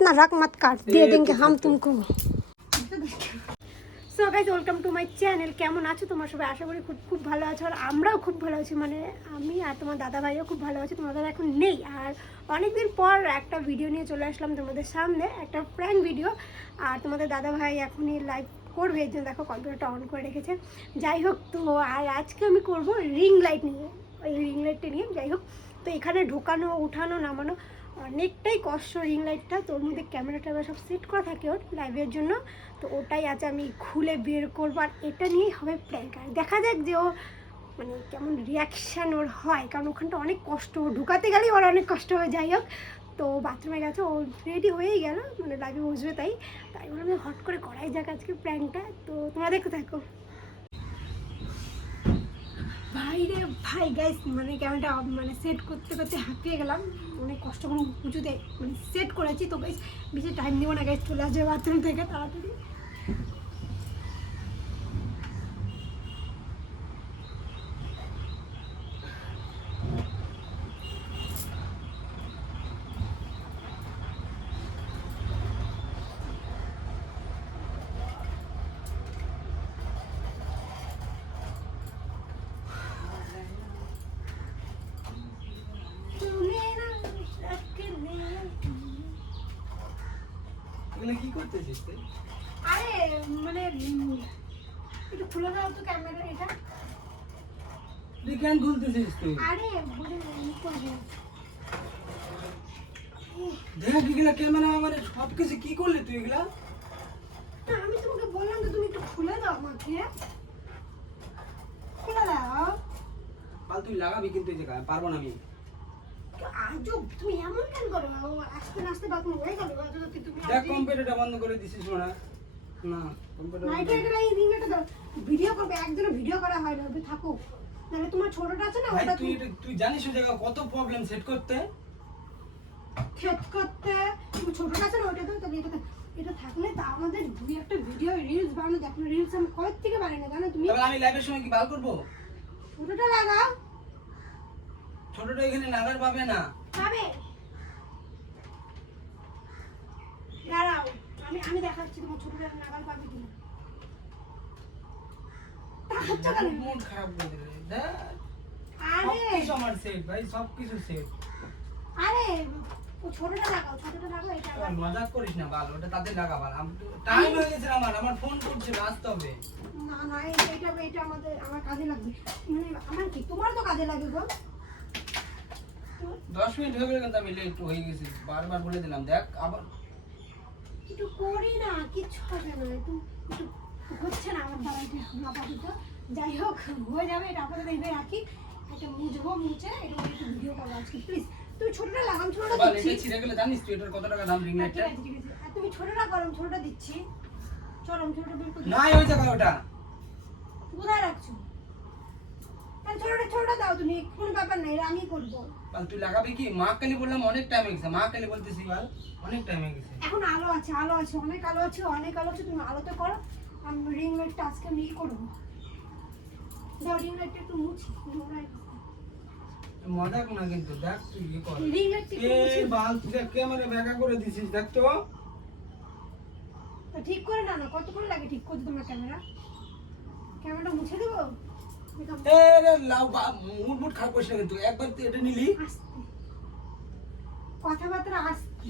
इतना रक मत काट दे देंगे हम तुमको so guys welcome to my channel কেমন আছো তোমার সবাই আশা করি খুব খুব ভালো আছো আর আমরাও খুব ভালো আছি মানে আমি আর তোমার দাদা ভাইও খুব ভালো আছি তোমার দাদা এখন নেই আর অনেকদিন পর একটা ভিডিও নিয়ে চলে আসলাম তোমাদের সামনে একটা প্র্যাঙ্ক ভিডিও আর তোমাদের দাদা ভাই এখনই লাইভ করবে এর জন্য দেখো কম্পিউটারটা অন করে রেখেছে যাই হোক তো আর আজকে আমি করব রিং লাইট নিয়ে ওই রিং লাইটটা নিয়ে যাই হোক তো এখানে ঢোকানো উঠানো নামানো অনেকটাই কষ্ট রিং লাইটটা তোর মধ্যে ক্যামেরা ট্যামেরা সব সেট করা থাকে ওর লাইভের জন্য। তো ওটাই আজ আমি খুলে বের করব। আর এটা নিয়েই হবে প্র্যাঙ্ক আর দেখা যাক যে ও মানে কেমন রিয়াকশান ওর হয়। কারণ ওখানটা অনেক কষ্ট। ও ঢুকাতে গেলেই ওর অনেক কষ্ট হয়ে যাই হোক। তো বাথরুমে গেছে। ও রেডি হয়েই গেল। মানে লাইভে বসবে তাই। তাই বলে আমি হট করে করাই যাক আজকে প্র্যাঙ্কটা তো তোমরা দেখতে থাকো ভাই রে ভাই গাইস মানে ক্যামেরাটা মানে সেট করতে করতে হাঁপিয়ে গেলাম। অনেক কষ্ট করে পুজোতে মানে সেট করেছি। তো গাইস বেশি টাইম দিব না গাইস চলে আসবে বাথরুম থেকে, তাড়াতাড়ি তুমি না রাখলে এগুলো কি আরে মানে একটু খুলে দাও তো ক্যামেরা এটা। তুই কেন খুলতেছিস তুই? আরে বলে ই করব দেখ এগুলা ক্যামেরা মানে সব কিছু কি করলি তুই এগুলা? আমি তোমাকে বললাম তো তুমি একটু খুলে দাও আমাকে। খুলে দাও। পাল তুই লাগাবি কিন্তু এই জায়গায় পারব না আমি। আজও তুমি এমন কেন করো আস্তে আস্তে বাথরুম হয়ে গেল। তুমি দেখ কম্পিউটারটা বন্ধ করে দিছিস না না কম্পিউটার এই রিং দাও। ভিডিও করবে একজনের ভিডিও করা হয় না থাকো। নাহলে তোমার ছোটটা আছে না ওটা তুই এটা- তুই জানিস ওই জায়গায় কত প্রবলেম সেট করতে? ক্ষেত করতে? তুমি ছোটটা আছে না ওটা দাও তাহলে এটা এটা থাকলে তা আমাদের দুই একটা ভিডিও রিলস বানানো দেখো রিলস আমি কয়েক থেকে বানাই না জানো তুমি? আমি লাইভের সময় কি ভালো করব? ছোটটা লাগাও। ছোটটা এখানে নাগার পাবে না। পাবে। দাঁড়াও আমি আমি দেখাচ্ছি তোমার ছোটটা নাগাল পাবে কিনা। মন খারাপ করে দিলে আরে। সবকিছু আমার সেট ভাই সব কিছু সেট আরে ছোটটা লাগাও ছোটটা লাগাও এটা এবার করিস না ভালো ওটা তাতে লাগা ভালো টাইম হয়ে গেছে আমার আমার ফোন আসতে হবে। না না এটা এটা এটা আমাদের আমার কাজে লাগবে। মানে আমার কি তোমার তো কাজে লাগবে গো? দশ মিনিট হয়ে গেলে কিন্তু আমি লেট হয়ে গেছি। বারবার বলে দিলাম দেখ আবার একটু করি না কিচ্ছু হবে না একটু একটু হচ্ছে না আমার দ্বারা এটা আপাতত যাই হোক হয়ে যাবে এটা আপাতত এইভাবে রাখি। একটা মুছবো মুছে এটা একটু ভিডিও করব আজকে প্লিজ তুমি ছোটটা লাগাম ছোটটা দিচ্ছি। এটা ছিঁড়ে গেলে জানিস তুই এটার কত টাকা দাম রিং হ্যাঁ, লাইটটা আর তুমি ছোটটা করো আমি ছোটটা দিচ্ছি। চলো আমি ছোটটা বের করে দিচ্ছি। ওই ওটা। কোথায় রাখছো? ছোটটা ছোটটা দাও তুমি কোনো ব্যাপার নাই আমি করব। বল তুই লাগাবি কি? মা কালি বললাম অনেক টাইম হয়ে গেছে মা কালি বলতেছি বল অনেক টাইম হয়ে গেছে। এখন আলো আছে আলো আছে অনেক আলো আছে অনেক আলো আছে তুমি আলোতে করো আমি রিং লাইটটা আজকে আমি করব। দাও রিং লাইটটা একটু মুছি মজাক না কিন্তু দেখ তুই ইয়ে কর। রিং লাইটটা বাল তুই ক্যামেরা ব্যাকা করে দিছিস দেখ তো। তো ঠিক করে না না কতক্ষণ লাগে ঠিক করতে তোমার ক্যামেরা ক্যামেরাটা মুছে দেবো? লাউ মুড মুড খারাপ করিস না কিন্তু একবার তুই এটা নিলি। কথাবার্তা আসতে।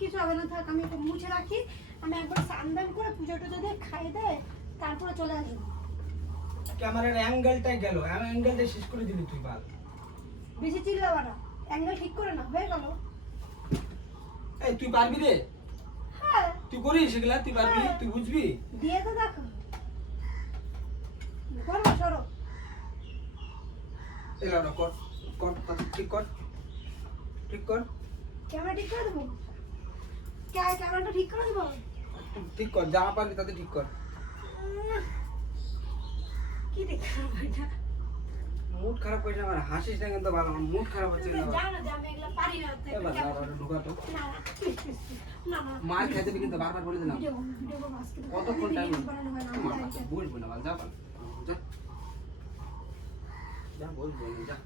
কিছু হবে না থাক আমি মুছে রাখি। আমি একবার সান্দান করে পুজো টুজো দিয়ে খাইয়ে দেয় তারপরে চলে আসব। ক্যামেরার অ্যাঙ্গেলটাই গেল অ্যাঙ্গেলটা শেষ করে দিলি তুই বাল। বেশি চিল্লাবা না অ্যাঙ্গেল ঠিক করে না হয়ে গেল। এই তুই পারবি রে? হ্যাঁ। তুই করিস সেগুলা তুই পারবি তুই বুঝবি? দিয়ে তো দেখো। সরো ওটা কর কর ঠিক কর ঠিক কর ক্যামেরা ঠিক করে দেবো ক্যামেরাটা ঠিক করে দেবো ঠিক কর যা পারবি তাতে ঠিক কর কি এটা মুড খারাপ না মানে হাসিস না কিন্তু ভালো আমার মুড খারাপ হচ্ছে যে না না না না না মার খাইতে কিন্তু বারবার বলে দিলাম। কতক্ষণ টাইম হয় না, আমি জানি না। না বল বল যা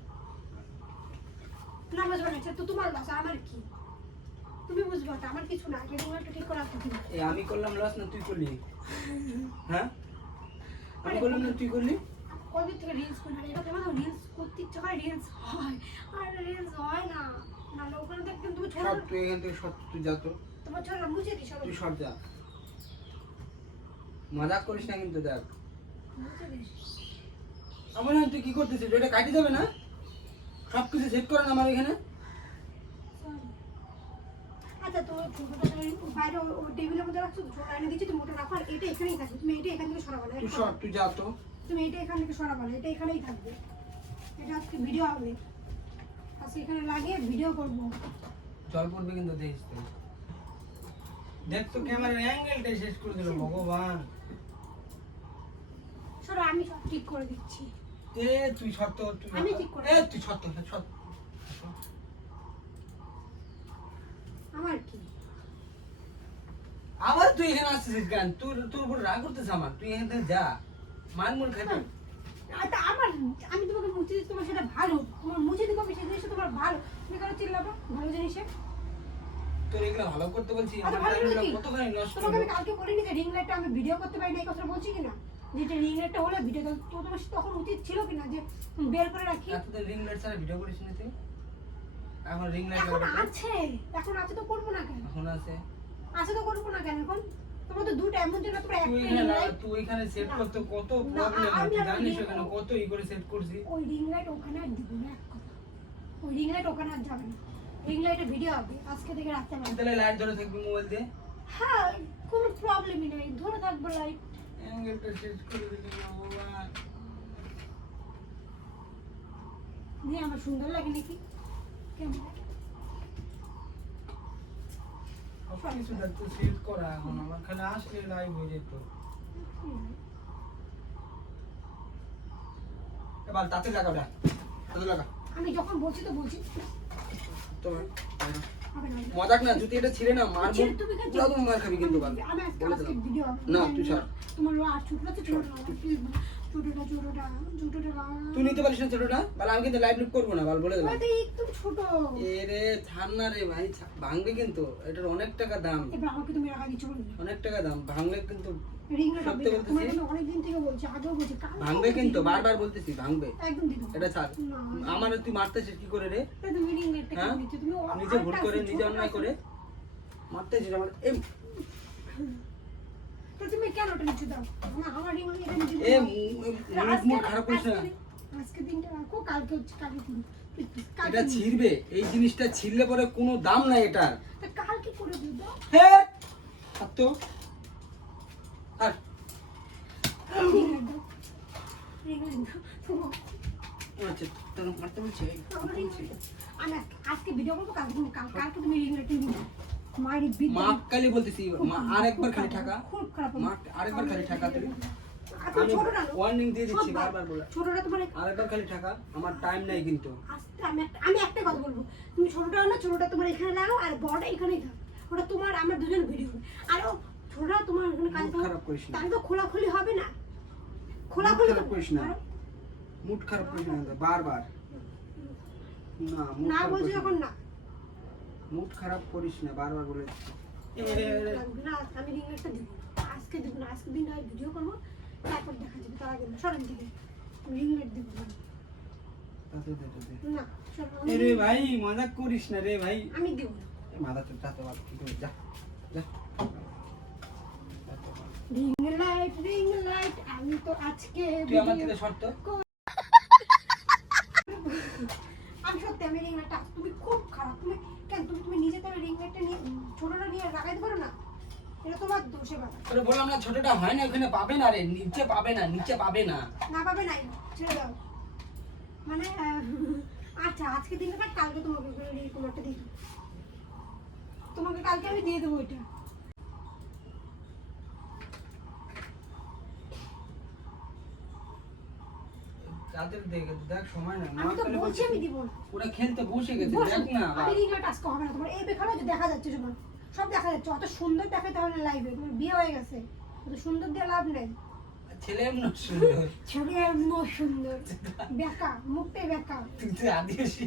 না, না বুঝবে না তো তোমার লস আমার কি তুমি বুঝবে তো আমার কিছু না এটা তোমার একটু ঠিক করা না এই আমি করলাম লস না তুই করলি হ্যাঁ আমি করলাম না তুই করলি কবে থেকে রিলস করি না এটা তোমার রিলস করতে ইচ্ছা করে রিলস হয় আর রিলস হয় না নাহলে ওখানে দেখবেন তুমি ছোট তুই এখান থেকে সব তুই যা তো তোমার ছোট মুছে দিই সব তুই সব যা মজাক করিস না কিন্তু দেখ আমার তুই কি করতেছিস? এটা কাটি দেবে না? সব কিছু সেট করে না আমার এখানে। আচ্ছা তো বাইরে টেবিলের মধ্যে রাখছো ছোট এনে দিচ্ছি তুমি ওটা রাখো আর এটা এখানেই থাকবে। তুমি এটা এখান থেকে সরাবো না তুই সব তুই যা তো। তুমি এটা এখান থেকে সরাবো না এটা এখানেই থাকবে। এটা আজকে ভিডিও হবে। আজকে এখানে লাগিয়ে ভিডিও করব। জল পড়বে কিন্তু দেখিস দেখ তো ক্যামেরার অ্যাঙ্গেলটাই শেষ করে দিল ভগবান। আমি সব ঠিক করে দিচ্ছি। এ তুই সত্য তুই আমি ঠিক করে এ তুই সত্য সত্য আমার কি? আবার তুই এখানে আসছিস তোর তোর উপর রাগ করতেছ আমার। তুই এখান থেকে যা। মার মুর খাইতে আচ্ছা আমার আমি তোমাকে মুছে দিচ্ছি তোমার সেটা ভালো। তোমার মুছে দিব আমি সেই জিনিসটা তোমার ভালো। তুমি কেন চিল্লাবো? ভালো জিনিসে? তোর এগুলো ভালো করতে বলছি আচ্ছা? কতখানি নষ্ট তোমাকে আমি কালকে বলিনি যে রিং লাইটটা আমি ভিডিও করতে পারি না এই কথাটা বলছি কিনা? যেটা রিং হলে ভিডিও তো তোমার তখন উচিত ছিল কিনা যে বের করে রাখি? রিং ছাড়া ভিডিও করিস না তুই? এখন রিং এখন আছে। এখন আছে তো করব না কেন? এখন আছে। আছে তো করব না কেন এখন? তোমার তো দুটো এমন তোমরা রিং লাইট তুই এখানে সেট করতে কত প্রবলেম আর জানিস এখানে কত ই করে সেট করছি? ওই রিং লাইট ওখানে আর দিব না ওই রিং লাইট ওখানে আর যাবে না। রিং লাইটের ভিডিও হবে আজকে থেকে রাখতে পারবে তাহলে লাইট ধরে থাকবি মোবাইল দিয়ে? হ্যাঁ কোনো প্রবলেমই নেই। ধরে থাকব লাইট অ্যাঙ্গেলটা শেষ করে দিলি ভগবান নিয়ে আমার সুন্দর লাগে নাকি কেমন সেট করা এখন আমার খালি আসলে লাইভ হয়ে যেত। এবার তাতে লাগা ওটা তাতে লাগা আমি যখন বলছি তো বলছি। তোমার মজাক না যদি এটা ছিঁড়ে না মারবো। তুমি পুরো তুমি মার খাবি কিন্তু না, তুই ছাড়। তুই নিতে পারিস না ছোটটা? বলে আমি কিন্তু লাইভ লুপ করব না বল বলে দিলাম। একদম ছোট। এ রে ছাড় না রে ভাই ভাঙবে কিন্তু এটার অনেক টাকা দাম। অনেক টাকা দাম ভাঙলে কিন্তু রিং লাইট হবে তোমার আমি অনেকদিন থেকে বলছি আগেও বলছি কাল ভাঙবে কিন্তু বারবার বলতেছি ভাঙবে। একদম দিদি এটা ছাড়। আমার তুই মারতেছিস কি করে রে? তুমি রিং লাইটটা হ্যাঁ? কেন তুমি নিজে ভুল করে নিজে অন্যায় করে। মারতেছিস আমার এই। তা তুমি কেন ওটা নিচে দাও? আমার আমার রিং লাইট এটা নিচে এ মুখ খারাপ করিস না। আজকে- আজকে দিনটা রাখো কালকে হচ্ছে কালকে দিন। Please, please, কালকে এটা ছিড়বে এই জিনিসটা ছিড়লে পরে কোনো দাম নাই এটার। কালকে করে দিও দাও। হে! আর তো? আজকে- ভিডিও করব কালকে তুমি কালি বলতেছি মা আরেকবার খালি টাকা খুব খারাপ মা আরেকবার খালি টাকা তুই আচ্ছা, আমি ছোটটা ওয়ার্নিং দিয়ে দিচ্ছি বারবার বলে। ছোটটা তোমার আরেকবার খালি টাকা আমার টাইম নাই কিন্তু। আস্তে আমি আমি একটা কথা বলব। তুমি ছোটটা না ছোটটা তোমার এখানে লাগাও আর বড়টা এখানেই থাক। ওটা তোমার আমার দুজন ভিডিও আর ও ছোটটা তোমার এখানে কাজ খারাপ করিস না। তাহলে তো খোলাখুলি হবে না। খোলাখুলি খারাপ করিস না। মুড খারাপ করিস না। বারবার। না না বলছি করিস না। যখন না। মুড খারাপ করিস না বারবার বলে আমি রিং লাইটটা দিব আজকে দিব না। আজকে দিন ভিডিও করব। তারপর দেখা যাবে। তার আগে সরেন দিকে। রিং লাইট দিব না। রে ভাই মজা করিস না রে ভাই। আমি দিব না। মাথা করে যা যা। রিং লাইট রিং লাইট আমি তো আজকে তুই আমার থেকে শর্ত? আমি সত্যি আমি রিং লাইটটা তুমি খুব খারাপ তুমি কেন তুমি তুমি নিজে তাহলে রিং লাইটটা নিয়ে ছোটটা নিয়ে লাগাইতে পারো না। এটা তোমার দোষে তোরে বললাম না ছোটটা হয় না ওখানে পাবে না রে নিচে পাবে না নিচে পাবে না। না পাবে নাই ছেড়ে দাও। মানে আচ্ছা আজকে দিনে থাক কালকে তোমাকে এরকম একটা তোমাকে কালকে আমি দিয়ে দেবো ওইটা তাদের দেখ দেখ সময় না আমি তো বলছি আমি দিব না। ওরা খেলতে বসে গেছে দেখ না আমি রিং লাইট হবে না তোমার। এই বেখানো যে দেখা যাচ্ছে তোমার। সব দেখা যাচ্ছে অত সুন্দর দেখাতে হবে লাইভে তোমার বিয়ে হয়ে গেছে। অত সুন্দর দিয়ে লাভ নেই। ছেলে এমন সুন্দর। ছবি এমন সুন্দর। বেকা মুখটাই বেকা। তুই তো আদিবাসী।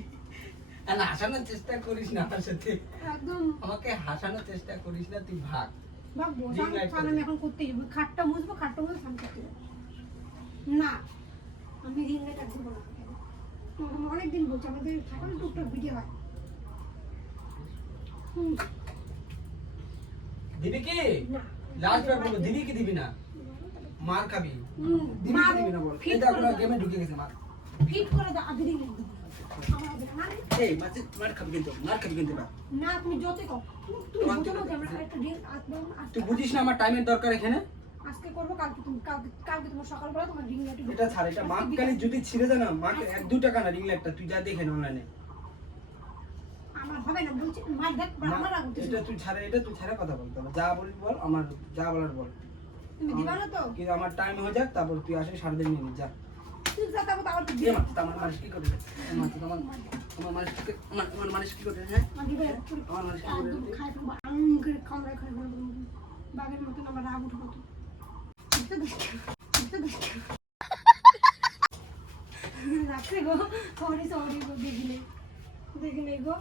আর হাসানোর চেষ্টা করিস না আমার সাথে। একদম। আমাকে হাসানোর চেষ্টা করিস না তুই ভাগ। ভাগ বস আমি এখন করতেই যাব। খাটটা মুছবো খাটটা মুছবো না। আমি রিং লাইট একদম বলা তোমাকে অনেকদিন বলছি আমাদের সকালে টুকটাক ভিডিও হয়। হুম, দিবি কি? না। লাস্ট বার বলব দিবি কি দিবি না? মার খাবি। হুম, দিবি মা কি দিবি না বল? ফিট এই দেখ করে ওরা দাও। গেমে ঢুকে গেছে মার। ফিট করে দাও আমি রিং লাইট দেবো। আমার হবে না। মানে, এই মাঝে মার খাবি কিন্তু মার খাবি কিন্তু না না তুমি যতই কর। তুমি তুমি তোমার বোঝো না কি যে আমরা একটা রিং আসলাম তুই বুঝিস না আমার টাইমের দরকার এখানে? আজকে করব কালকে তুমি কালকে কালকে তোমার সকালবেলা তোমার রিং লাইট এটা ছাড় এটা মাককালি যদি ছিঁড়ে না মাক এক দু টাকা না রিং লাইটটা তুই যা দেখে না অনলাইনে আমার হবে না বলছি মার দেখ আমার এটা তুই ছাড়া এটা তুই ছাড়া কথা হবে যা বলবি বল আমার যা বলার বল। তুমি দিবা না তো? কিন্তু আমার টাইম হয়ে যাক তারপর তুই আসে সাড়ে দিন নিয়ে যা। তুই যা তারপর তো তুই দিবা আমার মানুষ কি করে? এ মা, আমার আমার মানুষ কি করে আমার আমার মানুষ কি করে হ্যাঁ? আমার মানুষ কি করে? একদম খাই মতন। আমার রাগ উঠে রাখছে গো সরি সরি গো দেখিলে দেখিলে গো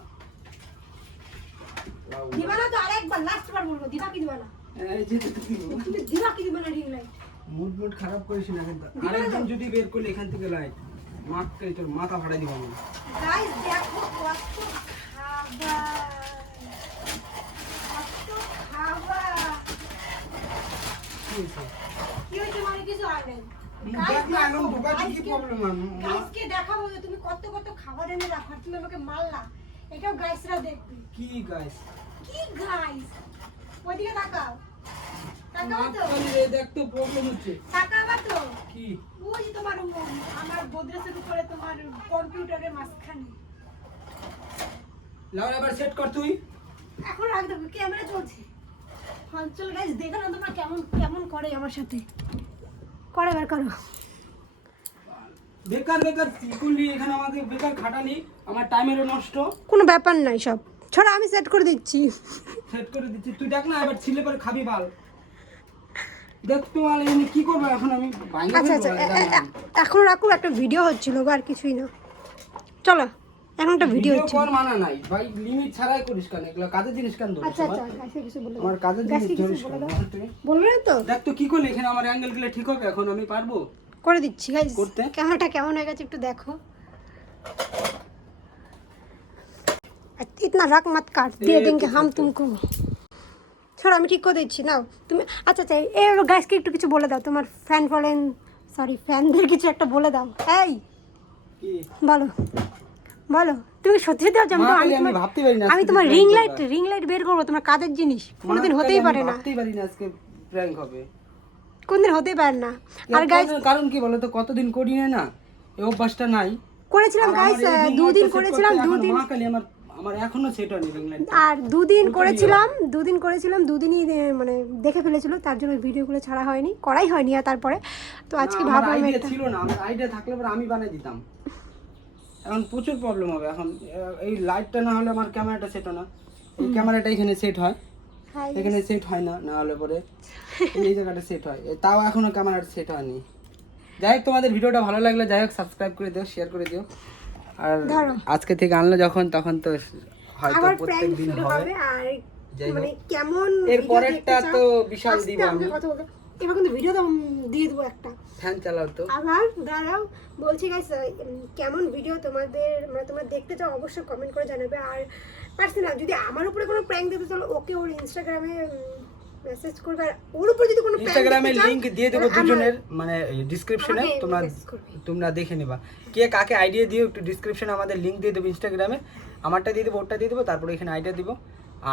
দিবা না তো আরেকবার লাস্ট বার বলব দিবা কি দিবা না এই যে তো তুই বল। তুমি দিবা কি দিবা না রিং লাইট মুড মুড খারাপ করিস না কিন্তু দিবা না আরেকদিন তো? যদি বের করলে এখান থেকে লাইট মাকে তোর মাথা ফাটাই দিব আমি গাইস দেখো কত খাবার কত খাবার কি হয়েছে? মানে কিছু হয় নাই এখন ঢোকাচ্ছি কি প্রবলেম গাইসকে দেখাবো যে তুমি কত কত খাবার এনে রাখো তুমি আমাকে মারলা। এটাও গাইসরা দেখবে। কি গাইস? কি গাইস? ওইদিকে তাকাও। তাকাও তো। দেখ তো প্রবলেম হচ্ছে। তাকাবা তো। কি? ওই তোমার আমার গোদরেজের উপরে তোমার কম্পিউটারের মাঝখানে। সেট কর তুই। এখন রাখ দেবো ক্যামেরা চলছে। চল গাইস দেখো না তোমরা কেমন কেমন করে আমার সাথে। করে বের করো। বেকার বেকার করলি এখানে আমাদের বেকার খাটালি আমার টাইমেরও নষ্ট। কোনো ব্যাপার নাই সব। ছড়া আমি সেট করে দিচ্ছি। সেট করে দিচ্ছি। তুই দেখ না এবার ছিলে পরে খাবি বাল। দেখ তো মানে এমনি কি করব এখন আমি? আচ্ছা আচ্ছা এখন রাখো একটা ভিডিও হচ্ছিল আর কিছুই না। চলো। এখন একটা ভিডিও ভিডিও হচ্ছে কর মানা নাই ভাই লিমিট ছাড়াই করিস কেন এগুলো কাজের জিনিস কেন ধরিস আচ্ছা আমার? আচ্ছা গাইসকে কিছু বলে আমার কাজের গাইসকে জিনিস কিছু ধরিস বলে কেন দাও বল তুই? বলবে না তো দেখ তো কি করলি এখানে আমার অ্যাঙ্গেল গুলো ঠিক হবে এখন আমি পারবো করে দিচ্ছি গাইস করতে? ক্যামেরাটা কেমন হয়ে গেছে একটু দেখো इतना रक मत काट दे ए, देंगे कुछ हम मत तुमको छोड़ আমি ঠিক করে দিচ্ছি নাও তুমি আচ্ছা আচ্ছা এ গাইসকে একটু কিছু বলে দাও তোমার ফ্যান ফলেন সরি ফ্যানদের কিছু একটা বলে দাও এই কি বলো বলো তুমি সত্যি সত্যি ভাবছ? আমি ভাবতে পারি না আমি তোমার রিং লাইট রিং লাইট বের করব তোমার কাজের জিনিস। কোনোদিন হতেই পারে না। ভাবতেই পারি না আজকে প্র্যাঙ্ক হবে। কোনদিন হতেই পারে না। আর গাইস কারণ- কি বলতো কতদিন করি না না এই অভ্যাসটা নাই। করেছিলাম গাইস দুদিন করেছিলাম দুদিন মা আমার আমার এখনও সেট হয়নি রিং লাইট আর দুদিন করেছিলাম দুদিন করেছিলাম দুদিনই মানে দেখে ফেলেছিল তার জন্য ভিডিওগুলো ছাড়া হয়নি করাই হয়নি আর তারপরে। তো আজকে ভাবলাম ছিল না আমার আইডিয়া থাকলে পরে আমি বানিয়ে দিতাম। এখন প্রচুর প্রবলেম হবে এখন। এই লাইটটা না হলে আমার ক্যামেরাটা সেট হয় না। এই ক্যামেরাটা এখানে সেট হয়। এখানে সেট হয় না না হলে পরে এই জায়গাটা সেট হয়। তাও এখনও ক্যামেরাটা সেট হয়নি। যাই হোক তোমাদের ভিডিওটা ভালো লাগলে যাই হোক সাবস্ক্রাইব করে দিও শেয়ার করে দিও। আর আজকে থেকে আনলো যখন তখন তো হয়তো প্রত্যেক দিন হবে। মানে কেমন এর পরেরটা তো বিশাল দিব আমি। এবার কিন্তু ভিডিও তো দিয়ে দেবো একটা। ফ্যান চালাও তো। আবার দাঁড়াও বলছি গাইস কেমন ভিডিও তোমাদের মানে তোমরা দেখতে চাও অবশ্যই কমেন্ট করে জানাবে। আর পার্সোনাল যদি আমার উপরে কোনো প্র্যাঙ্ক দিতে তাহলে ওকে ওর ইনস্টাগ্রামে মেসেজ করবে। আর ওর উপর যদি কোনো ইনস্টাগ্রামে লিংক দিয়ে দেবো দুজনের মানে ডিসক্রিপশনে তোমরা তোমরা দেখে নেবা। কে কাকে আইডিয়া দিও একটু ডিসক্রিপশনে আমাদের লিংক দিয়ে দেবো ইনস্টাগ্রামে আমারটা দিয়ে দেবো ওরটা দিয়ে দেবো তারপরে এখানে আইডিয়া দিব।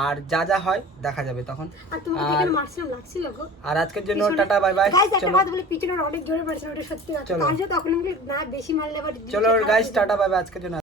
আর যা যা হয় দেখা যাবে তখন। আর আজকের জন্য টাটা বাই বাই চলো। গাইস টাটা বাই বাই আজকের জন্য।